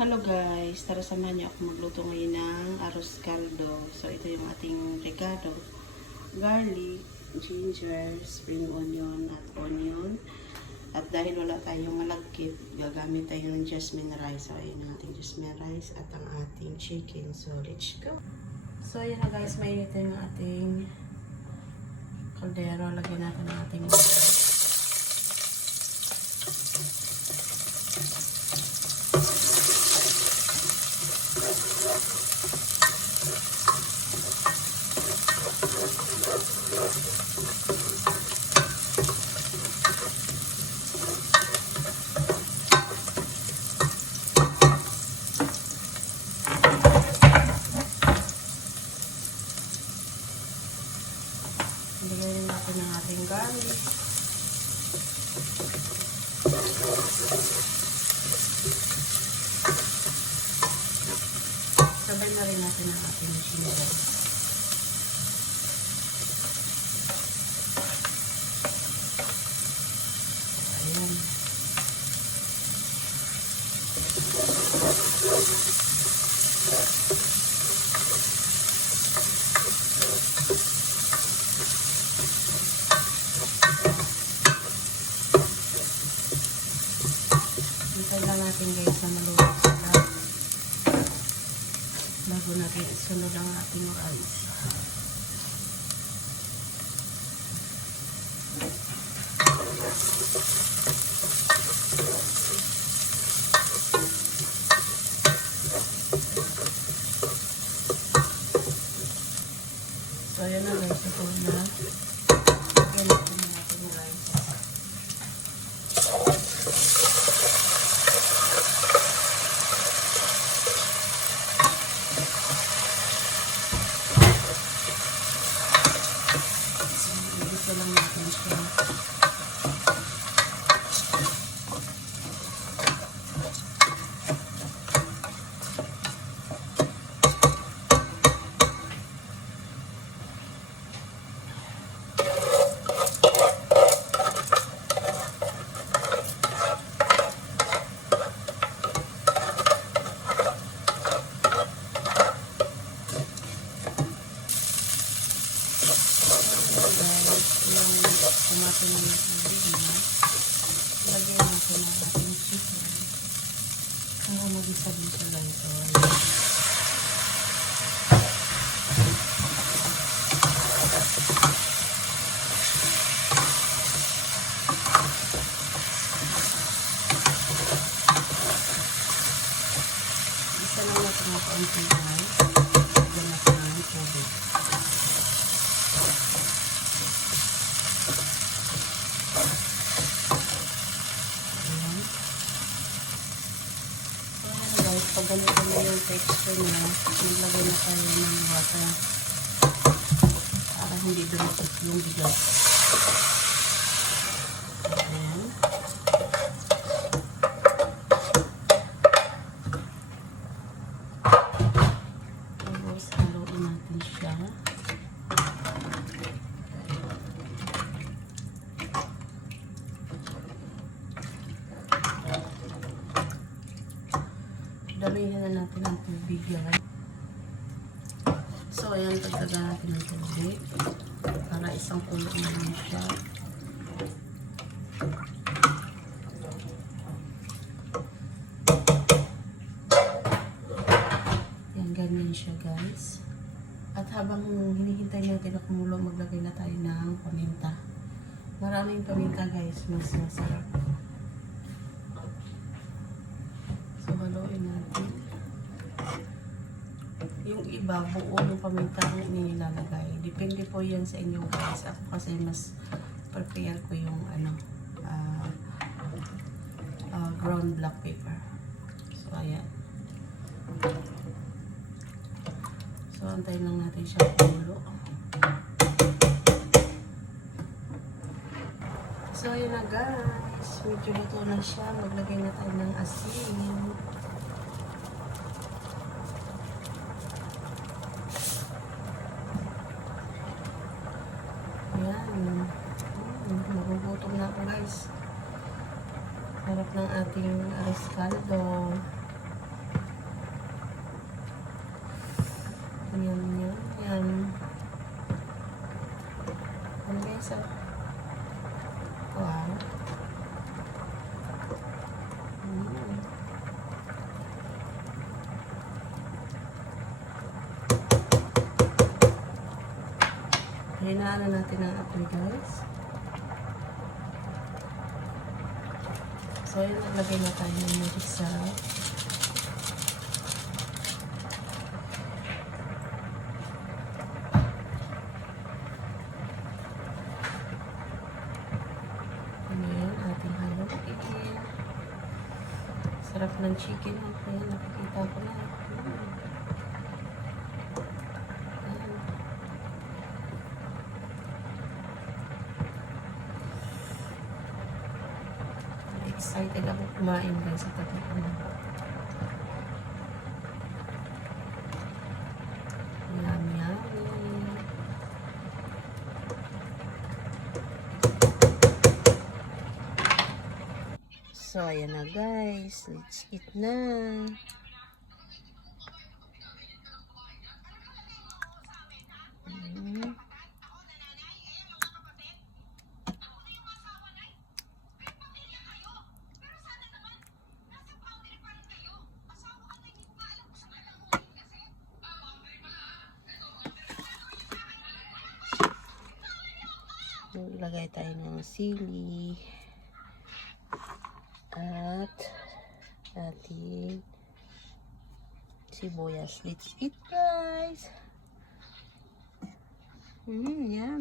Hello guys, tara samahan niyo ako magluto ngayon ng arroz caldo. So ito yung ating regado. Garlic, ginger, spring onion at onion. At dahil wala tayong malagkit, gagamit tayo ng jasmine rice. So ayun ang ating jasmine rice at ang ating chicken. So let's go. So ayun na guys, mainit yung ating kaldero. Lagyan natin ang ating Ilagay natin ang ating garlic. Sabay na rin natin ang ating ginger. Ayan. Hintay lang natin guys na maluto sila bago natin isunod ang ating rice. So ayan na guys, ito na. Lagyan natin ang ating rice. Dito lang natin siya. Kumatin ng tubig na. Lagyan natin ang ating chicken. Kaya mag-isa din siya guys. So, isa lang natin ang kaunting rice. Lagyan natin ang tubig. Pag ganito na yung texture niya, maglagay na tayo ng water para hindi dumikit yung bigas. Ayan. Tapos haluin natin siya. Damihan na natin ang tubig yan. So, ayan, pagdagan natin ng tubig para isang kulo na lang siya. Ayan, ganyan siya guys. At habang hinihintay natin na kumulo, maglagay na tayo ng paminta. Maraming paminta guys, mas masarap. Haluin natin. Yung iba, buo yung paminta ang inilalagay. Depende po yan sa inyo guys. Ako kasi mas prepare ko yung ground black pepper. So, ayan. So, antayin lang natin siya kumulo. So, ayan na guys. Medyo luto na siya. Maglagay na tayo ng asin. Ayan. Magugutom na ako guys. Harap ng ating arroz caldo. guys. Oh. Wow. Hinaan na natin ang apoy guys. So, yun, naglagay na tayo ng magic sarap. Ayan, ating haluin. Sarap ng chicken. Ayan, nakikita ko na. Excited ako kumain guys sa tabi ko na. Yum, yummy. So, ayan na guys. Let's eat na. Lagay tayo ng sili at ating sibuyas. Let's eat guys. Yummy.